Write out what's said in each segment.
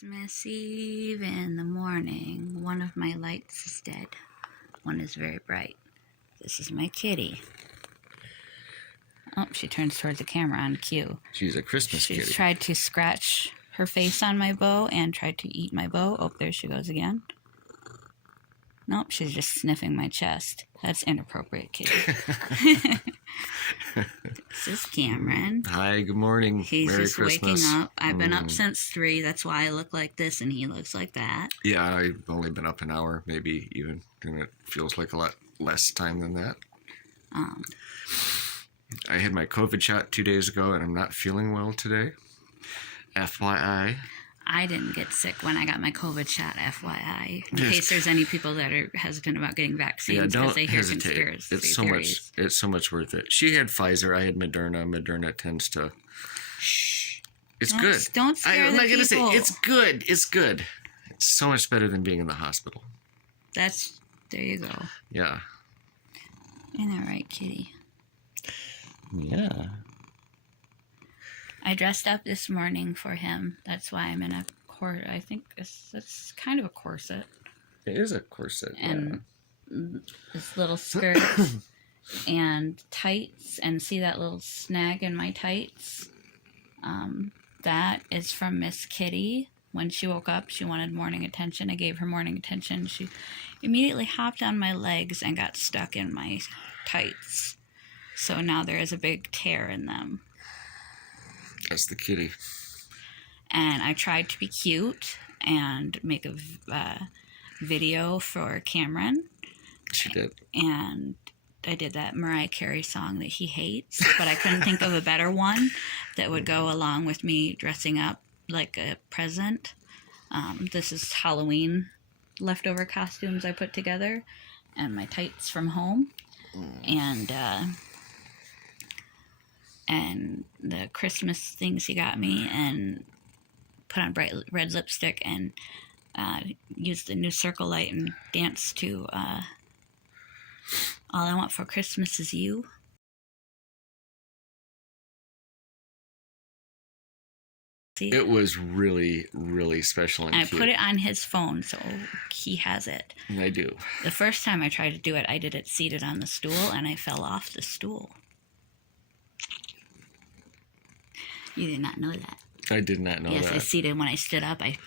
Christmas Eve in the morning. One of my lights is dead. One is very bright. This is my kitty. Oh, she turns towards the camera on cue. She's a Christmas kitty. She's tried to scratch her face on my bow and tried to eat my bow. Oh, there she goes again. Nope, she's just sniffing my chest. That's inappropriate, kitty. This is Cameron. Hi, good morning. He's Merry just Christmas. waking up. I've been up since 3. That's why I look like this and he looks like that. Yeah, I've only been up an hour, maybe even. And it feels like a lot less time than that. I had my COVID shot 2 days ago and I'm not feeling well today. FYI. I didn't get sick when I got my COVID shot, FYI. In case there's any people that are hesitant about getting vaccines because they hear conspiracy theories. It's so much worth it. She had Pfizer. I had Moderna. Moderna tends to. Shh. It's good. Don't scare I'm the not people. gonna say it's good. It's good. It's so much better than being in the hospital. There you go. Yeah. Ain't that right, kitty? Yeah. I dressed up this morning for him. That's why I'm in a corset. I think it's kind of a corset. It is a corset. And this little skirt and tights. And see that little snag in my tights? That is from Miss Kitty. When she woke up, she wanted morning attention. I gave her morning attention. She immediately hopped on my legs and got stuck in my tights. So now there is a big tear in them. That's the kitty. And I tried to be cute and make a video for Cameron. She did. And I did that Mariah Carey song that he hates, but I couldn't think of a better one that would go along with me dressing up like a present. This is Halloween leftover costumes I put together and my tights from home. And the Christmas things he got me, and put on bright red lipstick and used the new circle light and danced to All I Want for Christmas Is You. See? It was really, really special and cute. I put it on his phone, so he has it. I do. The first time I tried to do it, I did it seated on the stool, and I fell off the stool. You did not know that. I did not know that. Yes, I seated. When I stood up, I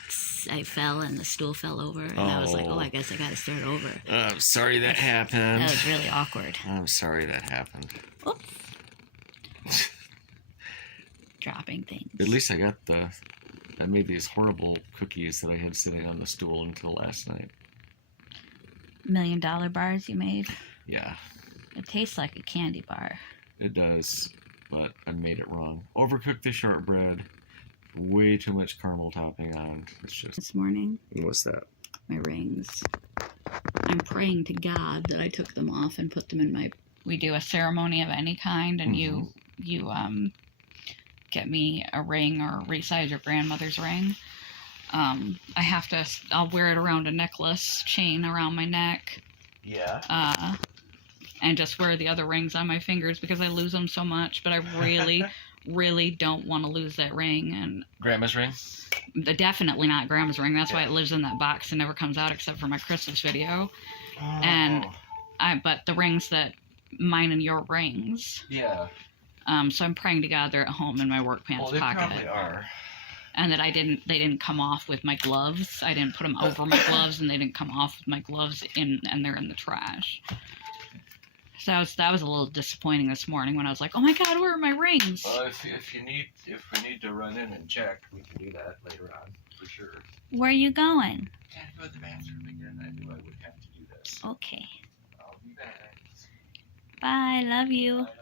fell and the stool fell over. And I was like, I guess I got to start over. I'm sorry that happened. That was really awkward. I'm sorry that happened. Oops. Dropping things. At least I made these horrible cookies that I had sitting on the stool until last night. $1 million bars you made? Yeah. It tastes like a candy bar. It does, but I made it wrong. Overcooked the shortbread. Way too much caramel topping on. It's just... This morning, What's that? my rings. I'm praying to God that I took them off and put them in my... We do a ceremony of any kind, and you get me a ring or resize your grandmother's ring. I'll wear it around a necklace, chain around my neck. Yeah. And just wear the other rings on my fingers because I lose them so much, but I really... really don't want to lose that ring. And Grandma's ring? Definitely not Grandma's ring. That's why it lives in that box and never comes out except for my Christmas video. And but the rings that mine and your rings. Yeah. So I'm praying to God they're at home in my work pants pocket. Well, they probably are. And that they didn't come off with my gloves. I didn't put them over my gloves, and they didn't come off with my gloves and they're in the trash. So that was a little disappointing this morning when I was like, "Oh my God, where are my rings?" Well, if we need to run in and check, we can do that later on for sure. Where are you going? Can't go to the bathroom again. I knew I would have to do this. Okay. I'll be back. Bye. Love you. I love you.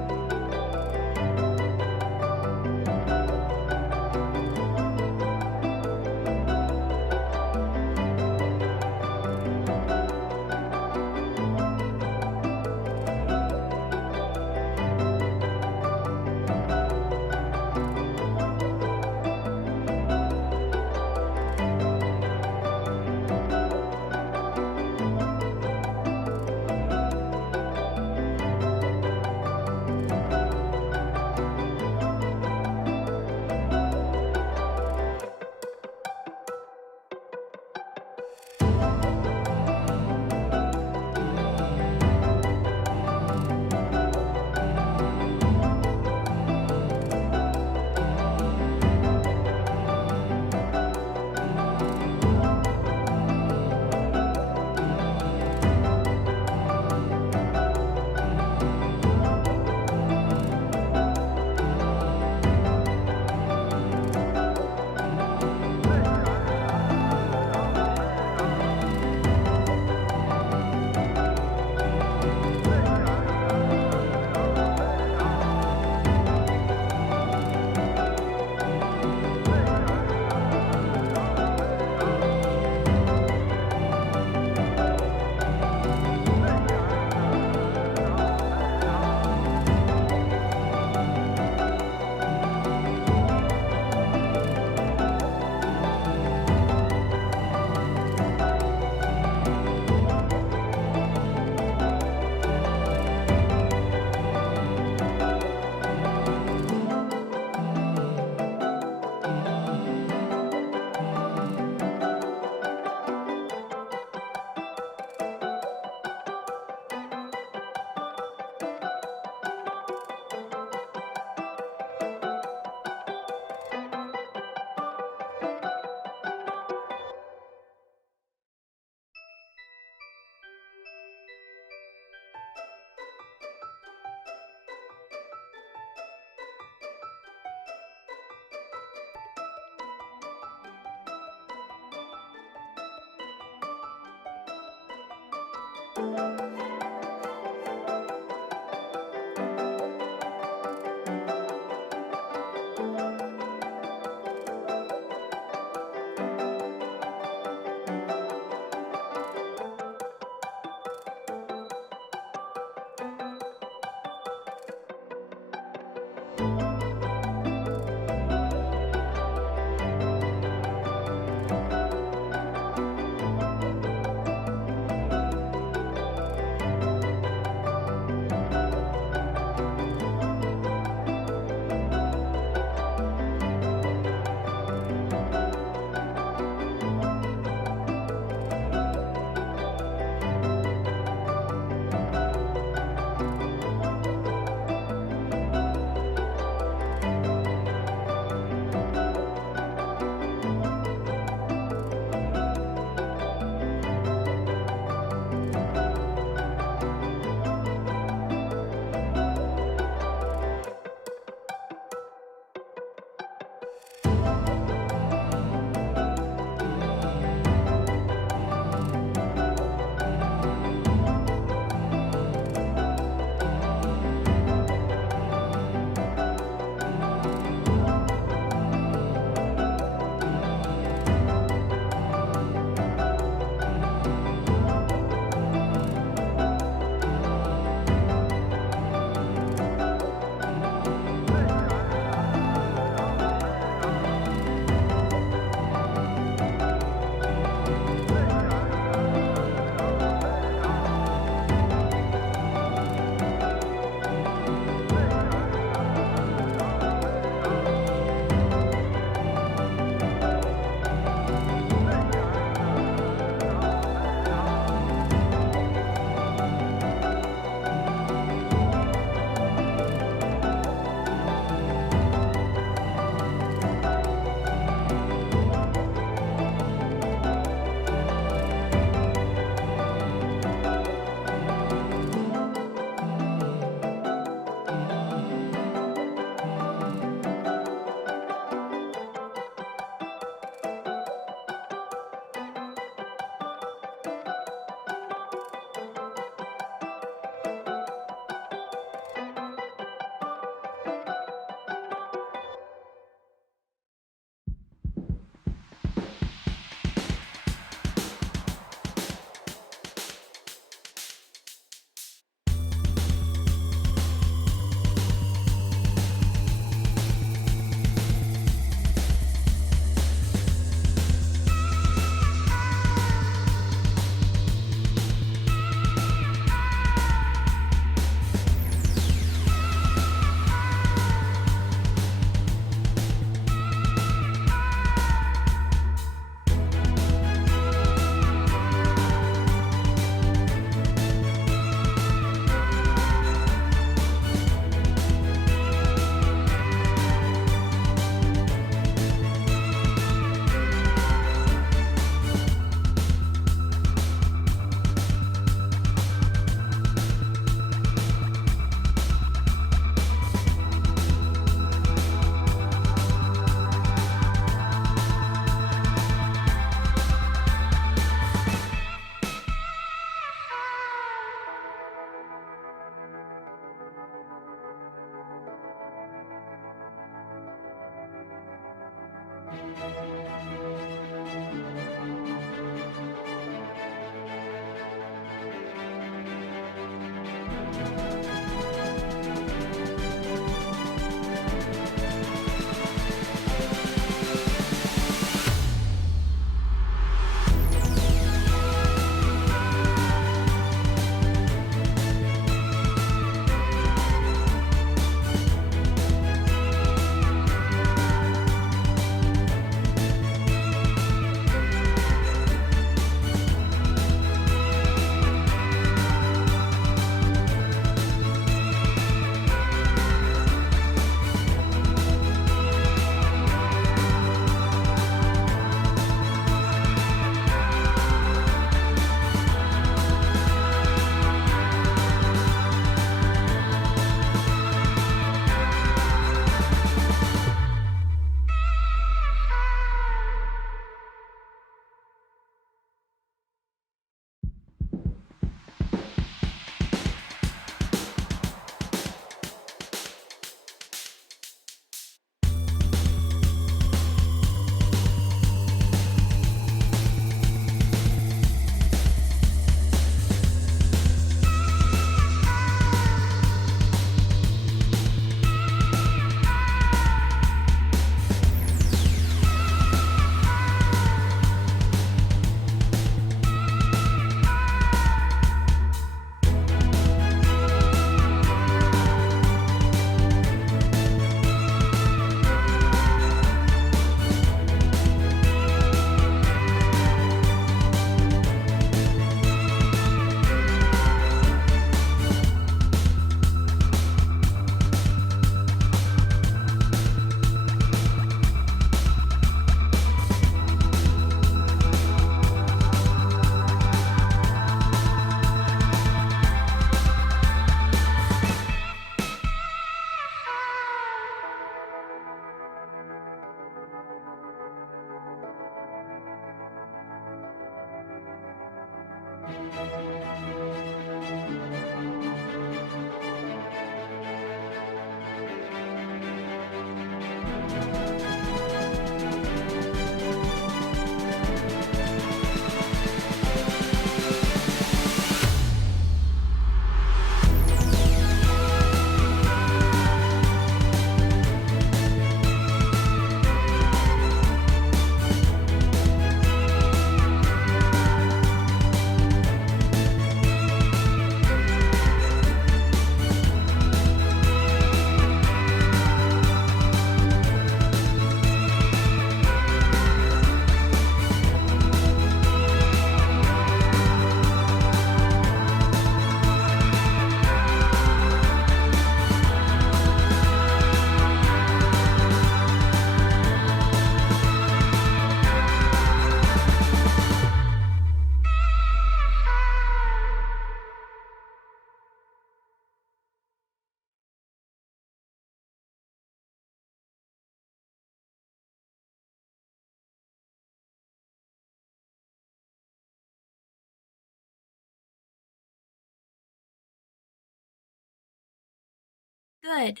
Good.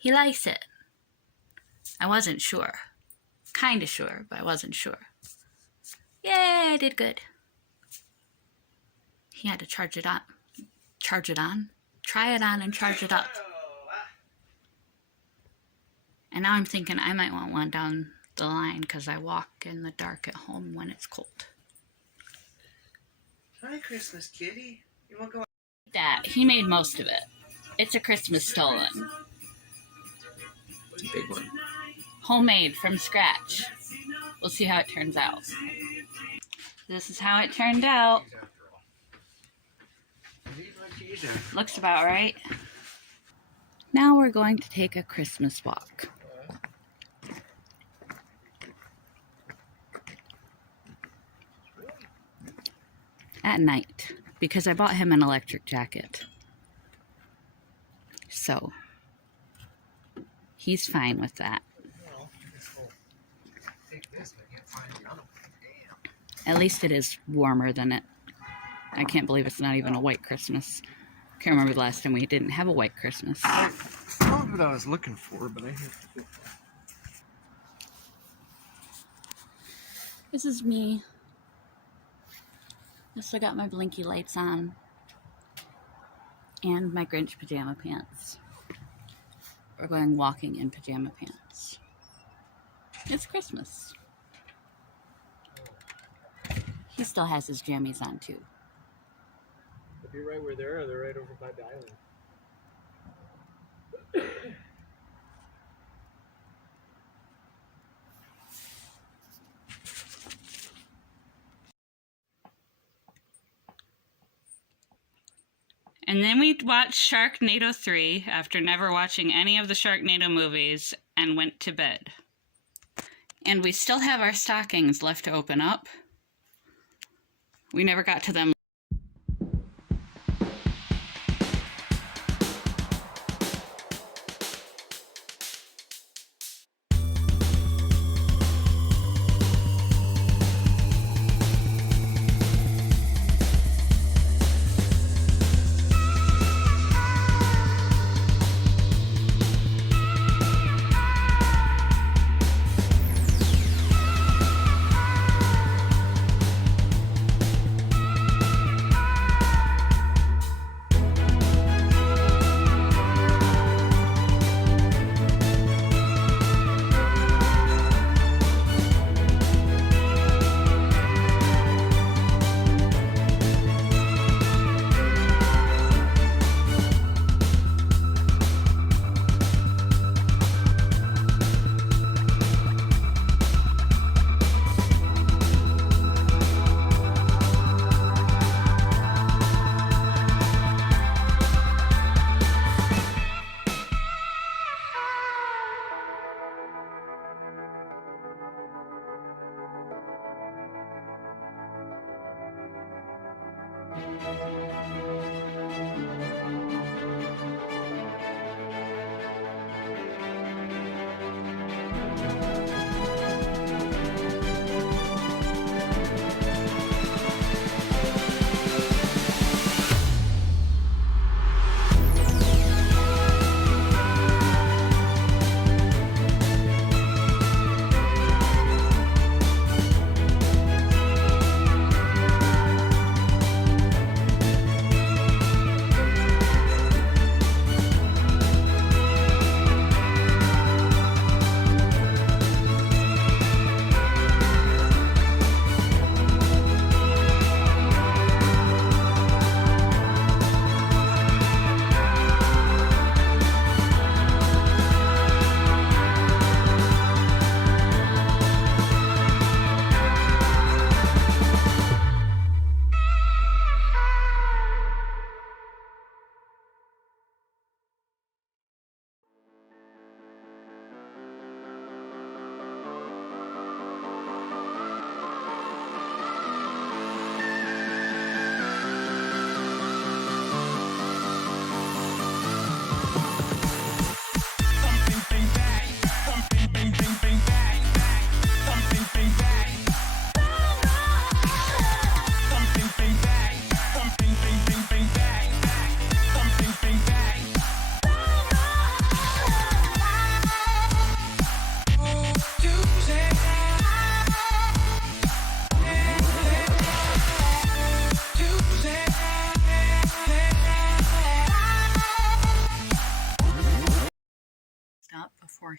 He likes it. I wasn't sure. Kinda sure, but I wasn't sure. Yay, I did good. He had to charge it up. Charge it on? Try it on and charge it up. And now I'm thinking I might want one down the line because I walk in the dark at home when it's cold. Hi, Christmas kitty. You want to go? That he made most of it. It's a Christmas stolen. It's a big one. Homemade from scratch. We'll see how it turns out. This is how it turned out. Looks about right. Now we're going to take a Christmas walk. At night, because I bought him an electric jacket. So, he's fine with that. At least it is warmer than it. I can't believe it's not even a white Christmas. Can't remember the last time we didn't have a white Christmas. I found what I was looking for, but I have to. This is me. I still got my blinky lights on. And my Grinch pajama pants. We're going walking in pajama pants. It's Christmas. He still has his jammies on too. If you're right where they're right over by the island. And then we watched Sharknado 3 after never watching any of the Sharknado movies and went to bed. And we still have our stockings left to open up. We never got to them.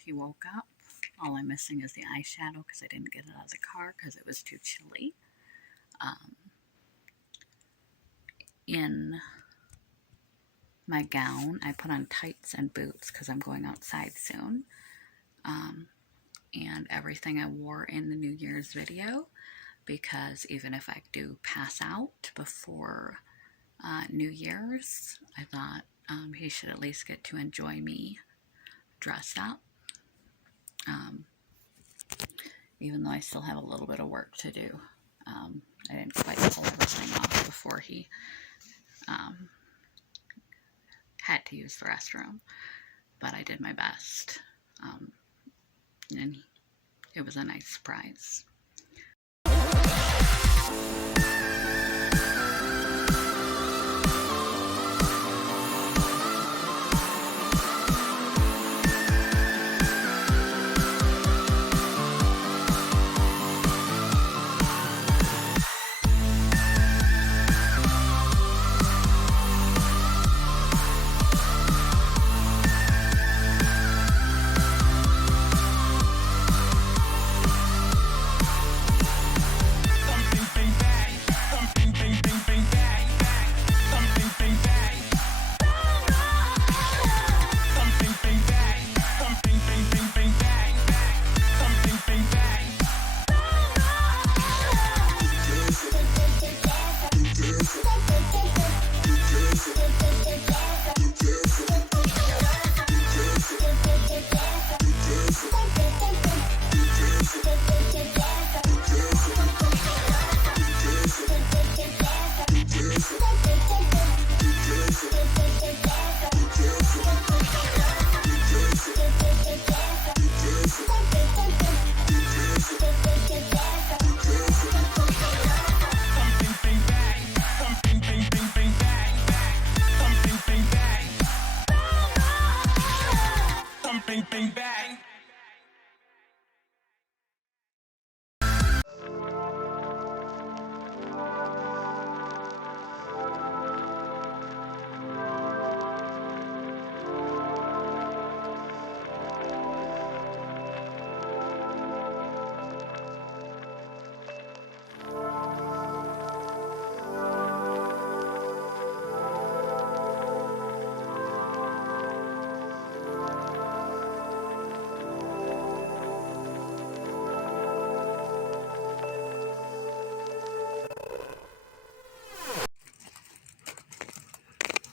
he woke up. All I'm missing is the eyeshadow because I didn't get it out of the car because it was too chilly. In my gown, I put on tights and boots because I'm going outside soon. And everything I wore in the New Year's video, because even if I do pass out before New Year's, I thought he should at least get to enjoy me dressed up. Even though I still have a little bit of work to do. I didn't quite pull everything off before he had to use the restroom, but I did my best, and it was a nice surprise.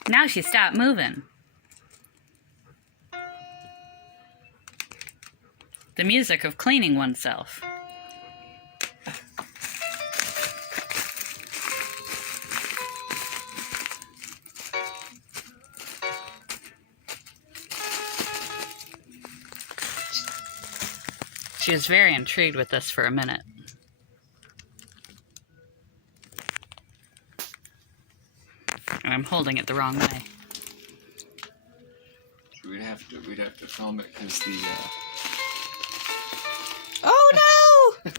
Now she stopped moving. The music of cleaning oneself. She was very intrigued with this for a minute. And I'm holding it the wrong way. We'd have to film it because the Oh no!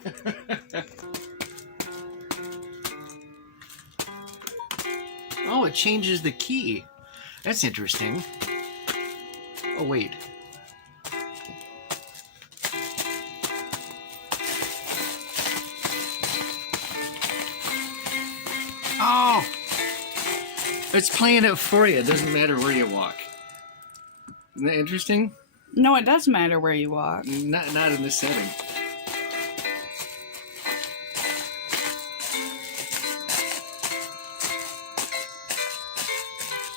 Oh, it changes the key. That's interesting. Oh, wait. Oh! It's playing it for you. It doesn't matter where you walk. Isn't that interesting? No, it does matter where you walk. Not in this setting.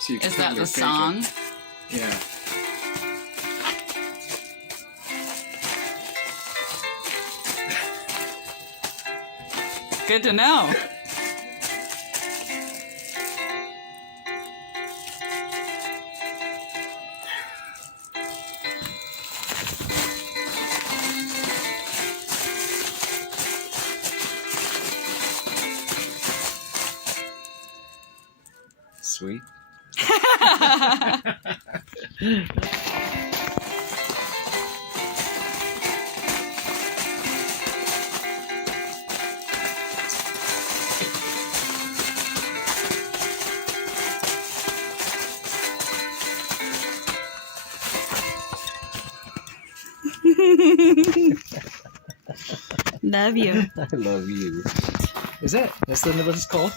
So Is that the song? Yeah. Good to know. Sweet. Love you. I love you. Is that? That's what it's called?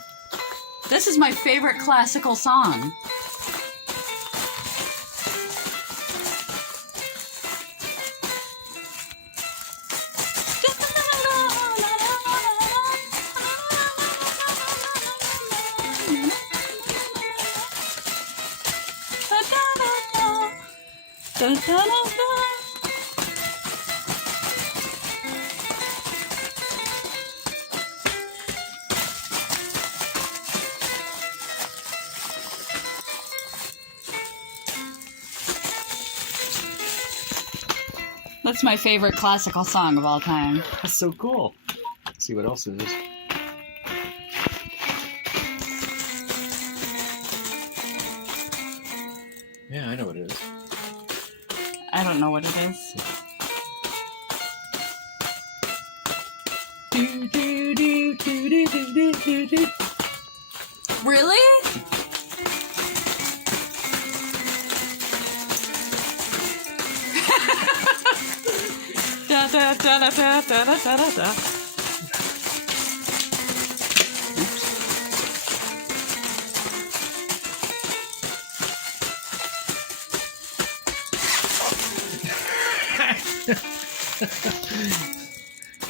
This is my favorite classical song. That's my favorite classical song of all time. That's so cool. Let's see what else it is. Yeah, I know what it is. I don't know what it is. Do, do, do, do, do, do, do, do. Really? Da, da, da, da, da, da, da, da, da.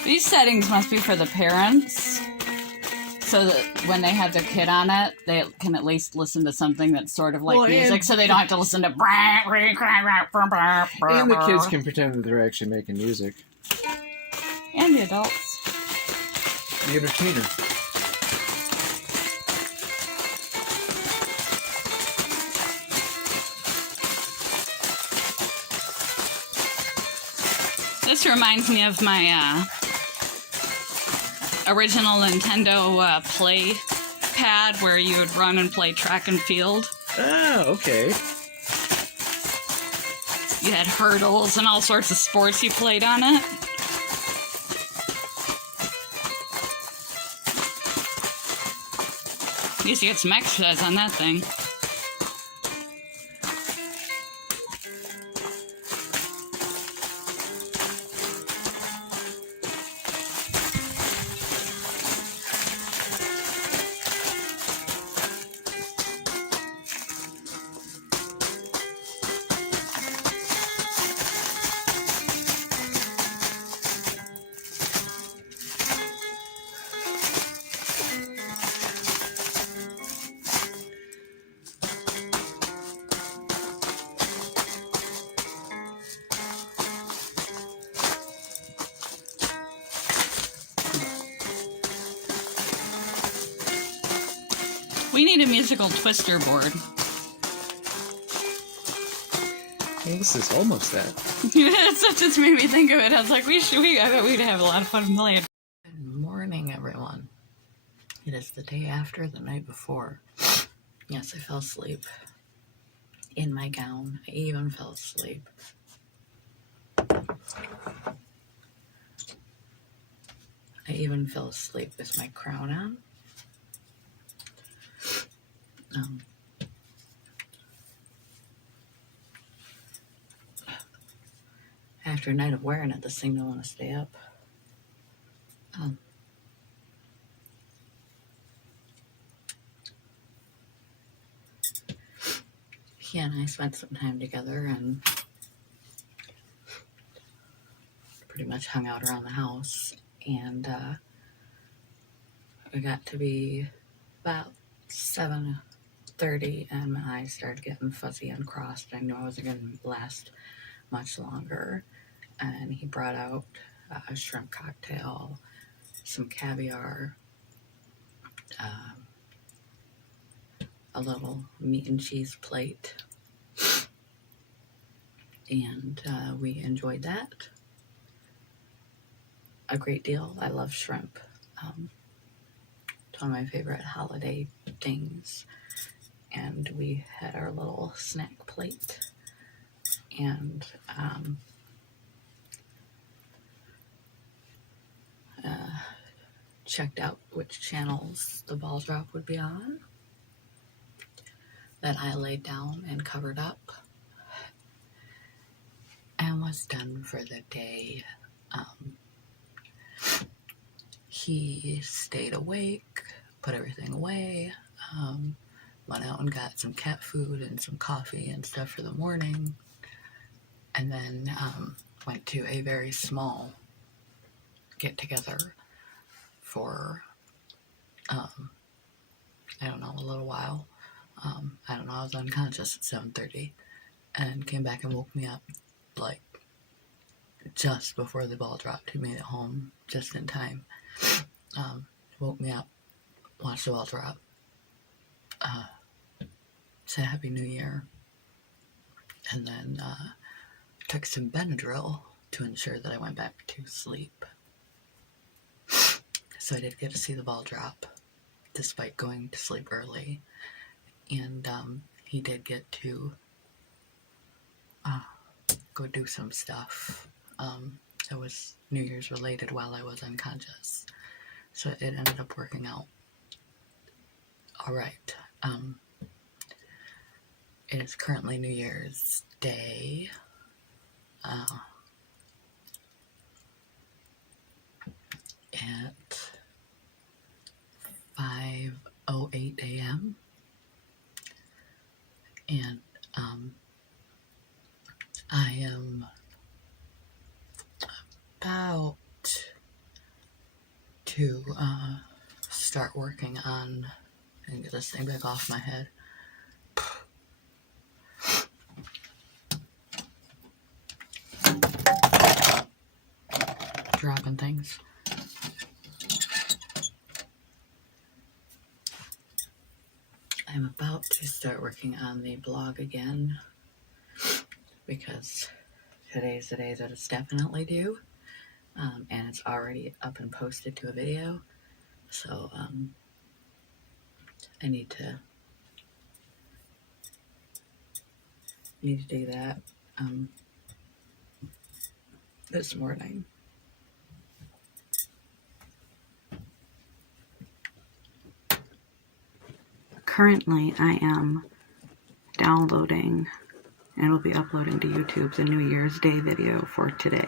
These settings must be for the parents, so that when they have their kid on it, they can at least listen to something that's sort of like Well, music, so they don't have to listen to. And the kids can pretend that they're actually making music. And the adults. The entertainer. This reminds me of my original Nintendo play pad where you would run and play track and field. Oh, okay. You had hurdles and all sorts of sports you played on it. You used to get some exercise on that thing. We need a musical twister board. Well, this is almost that. That just made me think of it. I was like, I bet we'd have a lot of fun playing. Good morning, everyone. It is the day after the night before. Yes, I fell asleep in my gown. I even fell asleep. I even fell asleep with my crown on. After a night of wearing it, this thing don't want to stay up. He and I spent some time together and pretty much hung out around the house. And we got to be about 7:30 and my eyes started getting fuzzy and crossed. I knew I wasn't going to last much longer. And he brought out a shrimp cocktail, some caviar, a little meat and cheese plate, and we enjoyed that a great deal. I love shrimp. It's one of my favorite holiday things. And we had our little snack plate, and checked out which channels the ball drop would be on. That I laid down and covered up. and was done for the day. He stayed awake, put everything away, went out and got some cat food and some coffee and stuff for the morning, and then went to a very small get-together for, I don't know, a little while. I don't know, I was unconscious at 7:30 and came back and woke me up like just before the ball dropped. He made it home just in time. Woke me up, watched the ball drop, said Happy New Year, and then took some Benadryl to ensure that I went back to sleep. So I did get to see the ball drop despite going to sleep early, and he did get to go do some stuff that was New Year's related while I was unconscious. So it ended up working out all right. It is currently New Year's Day. At 5:08 a.m. and I am about to start working on and get this thing back off my head. Dropping things. I'm about to start working on the blog again because today's the day that it's definitely due, and it's already up and posted to a video, so I need to do that this morning. Currently, I am downloading and will be uploading to YouTube the New Year's Day video for today.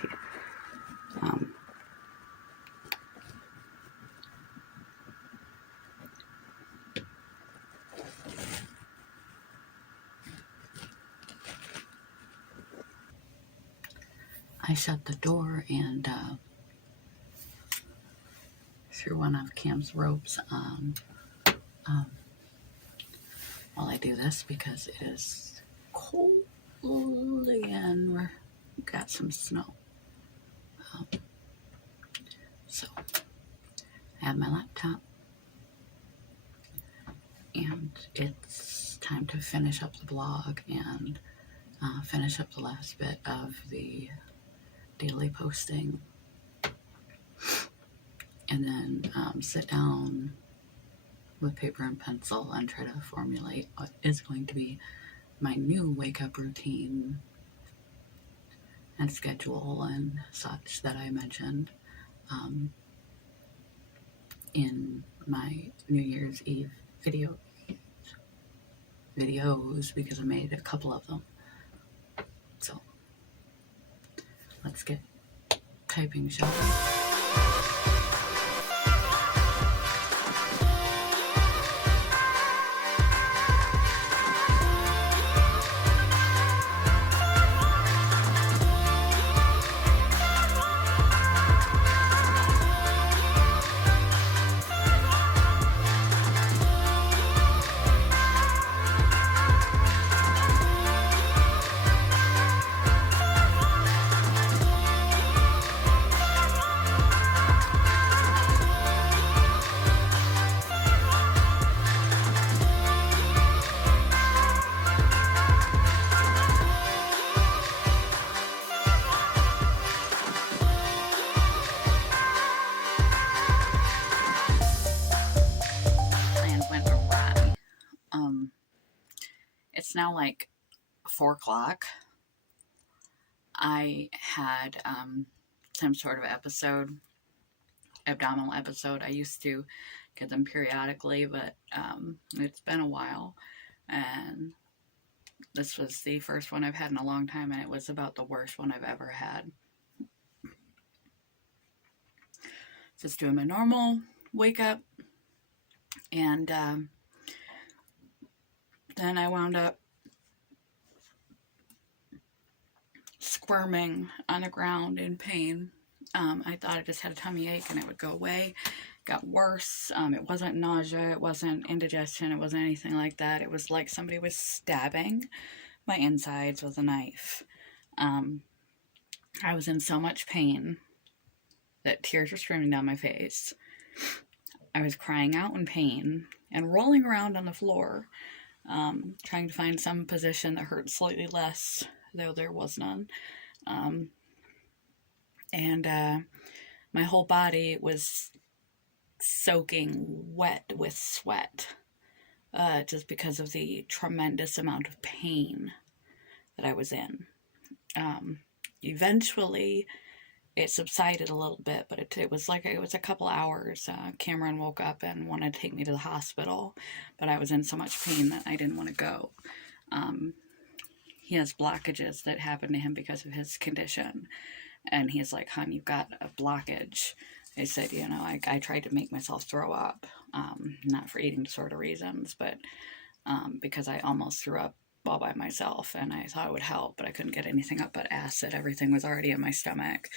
I shut the door and threw one of Cam's ropes on while I do this because it is cold again. We've got some snow. So I have my laptop and it's time to finish up the blog and finish up the last bit of the daily posting, and then sit down with paper and pencil and try to formulate what is going to be my new wake-up routine and schedule and such that I mentioned in my New Year's Eve videos because I made a couple of them. So let's get typing, shall we? It's now like 4 o'clock. I had some sort of abdominal episode. I used to get them periodically, but it's been a while, and This was the first one I've had in a long time, and it was about the worst one I've ever had. Just doing my normal wake up, and then I wound up squirming on the ground in pain. I thought I just had a tummy ache and it would go away. It got worse. It wasn't nausea, it wasn't indigestion, it wasn't anything like that. It was like somebody was stabbing my insides with a knife. I was in so much pain that tears were streaming down my face. I was crying out in pain and rolling around on the floor, trying to find some position that hurt slightly less, though there was none. And my whole body was soaking wet with sweat, just because of the tremendous amount of pain that I was in. Eventually, it subsided a little bit, but it was a couple hours. Cameron woke up and wanted to take me to the hospital, but I was in so much pain that I didn't want to go. He has blockages that happen to him because of his condition. And he's like, "Hon, you've got a blockage." I said, I tried to make myself throw up, not for eating disorder reasons, but because I almost threw up all by myself, and I thought it would help, but I couldn't get anything up but acid. Everything was already in my stomach.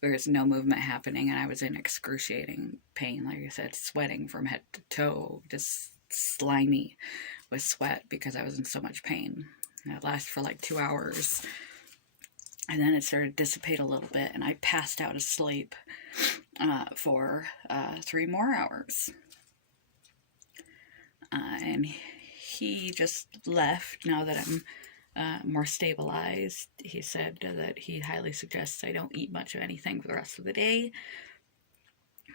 There was no movement happening, and I was in excruciating pain. Like I said, sweating from head to toe, just slimy with sweat because I was in so much pain. And it lasted for like 2 hours. And then it started to dissipate a little bit, and I passed out asleep for 3 more hours. And he just left now that I'm more stabilized. He said that he highly suggests I don't eat much of anything for the rest of the day,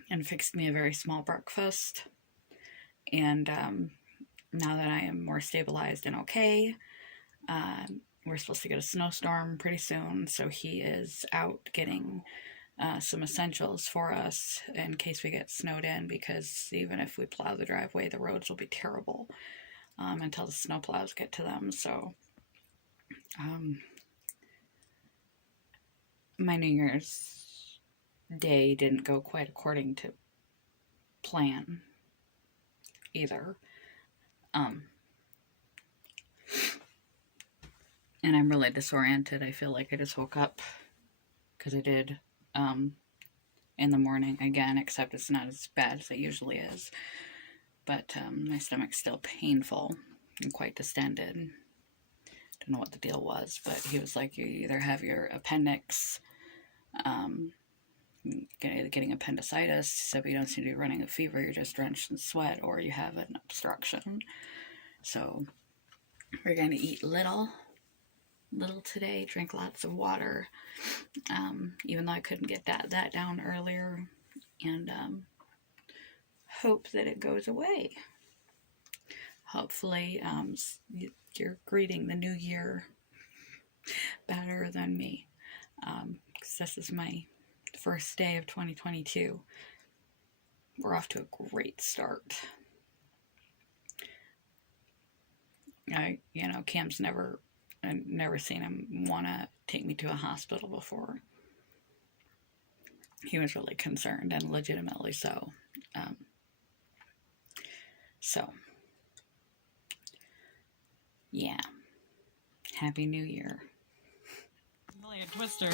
and fixed me a very small breakfast. And now that I am more stabilized and okay, we're supposed to get a snowstorm pretty soon, so he is out getting some essentials for us in case we get snowed in, because even if we plow the driveway, the roads will be terrible until the snowplows get to them. So my New Year's Day didn't go quite according to plan either. And I'm really disoriented. I feel like I just woke up, because I did, in the morning again, except it's not as bad as it usually is. But my stomach's still painful and quite distended. Don't know what the deal was, but he was like, you either have your appendix, getting appendicitis, so you don't seem to be running a fever, you're just drenched in sweat, or you have an obstruction. So we're going to eat little today, drink lots of water, even though I couldn't get that down earlier, and hope that it goes away. Hopefully you're greeting the new year better than me, because this is my first day of 2022. We're off to a great start. Cam's I've never seen him want to take me to a hospital before. He was really concerned, and legitimately so. Yeah. Happy New Year. Really a twister.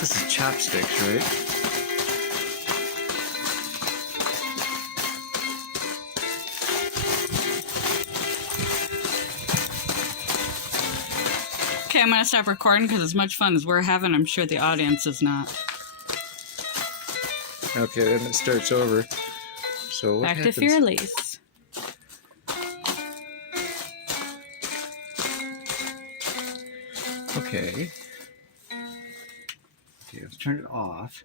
This is chopsticks, right? Okay, I'm going to stop recording, because as much fun as we're having, I'm sure the audience is not. Okay, then it starts over. So what Back happens? to Fear Elise. Okay. Okay, let's turn it off.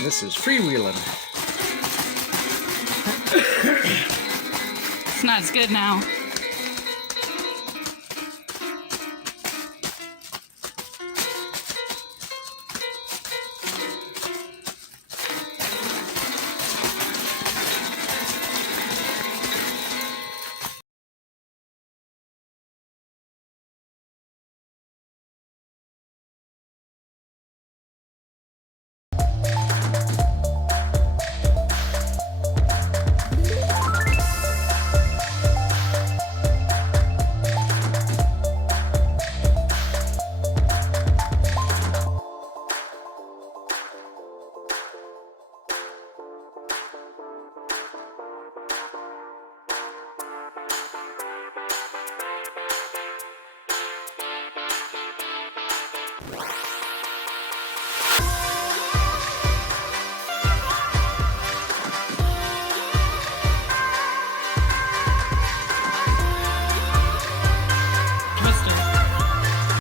This is freewheeling. It's not as good now.